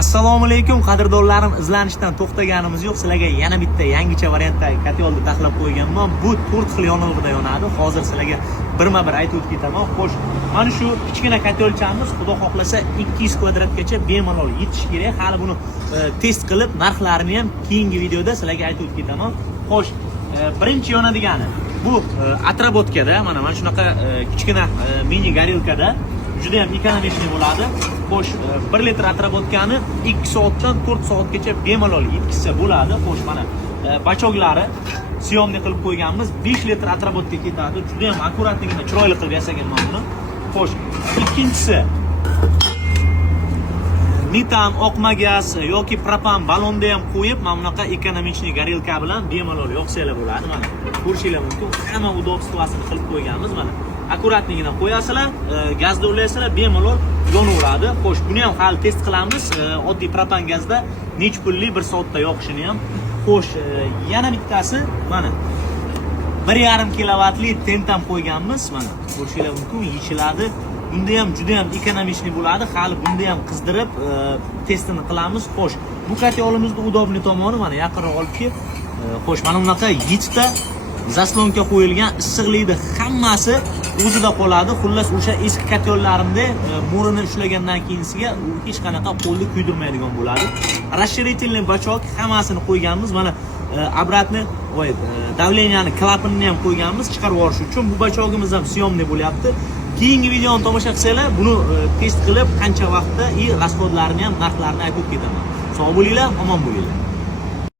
Assalomu alaykum qadrdonlarim, izlanishdan to'xtaganimiz yo'q. Sizlarga yana bitta yangicha variantdagi kotelni taxlab qo'yganman. Bu 4 xil yonilg'ida yonadi. Hozir sizlarga birma-bir aytib o'tib ketaman. Xo'sh, mana shu kichkina kotelchamiz xudo xohlasa 200 kvadratgacha bemalol yetish kerak. Hali buni test qilib, narxlarini ham keyingi videoda sizlarga aytib o'tib ketaman. Xo'sh, birinchi yonadigani bu atrobotkada, mana shunaqa kichkina mini gorilkada juda ham ekonomik bo'ladi. Xo'sh, 1 litr atrobotkani 2 soatdan 4 soatgacha bemalol yetkazsa bo'ladi. Xo'sh, mana bachoglari siyomni qilib qo'yganmiz. 5 litr atrobotka ketadi. Juda ham akkuratligini chiroyli qilib yasaganman buni. Xo'sh, ikkinchisi metan, oqma gaz yoki propan balonda ham qo'yib, mana bunaqa ekonomik gorilka bilan bemalol yoqsanglar bo'ladi. Mana ko'rishinglar mumkin. Hamma udobstvosini qilib qo'yganmiz mana. Akkuratligini qo'yasizlar, gazda ulasizlar, bemalol yonaveradi. Xo'sh, buni ham hali test qilamiz. Oddiy propan gazda nech pulli 1 soatda yoqishini ham. Xo'sh, yana bittasi mana 1,5 kilovatli tentam qo'yganmiz. Mana ko'rishinglar mumkin, yechiladi. Bunda ham juda ham ekonomik bo'ladi. Hali bunda ham qizdirib testini qilamiz. Xo'sh, bu kotelimizni udobli tomoni mana yaqinroq olib kelib. Xo'sh, mana bunaqa yechta zaslonka qo'yilgan, issiqlikni hammasi o'zida qoladi. Xullas, o'sha eski kotellarimda mo'rini ushlagandan keyinsiga hech qanaqa qo'lni kuydirmaydigan bo'ladi. Расширительный bachok hammasini qo'yganmiz. Mana обратный давленияni klapinni ham qo'yganmiz chiqarib yuborish uchun. Bu bachogimiz ham siyomli bo'lyapti. Keyingi videoni tomosha qilsanglar, buni test qilib qancha vaqtda rasxodlarini ham narxlarini aytib ketaman. Sog' bo'linglar, omon bo'linglar.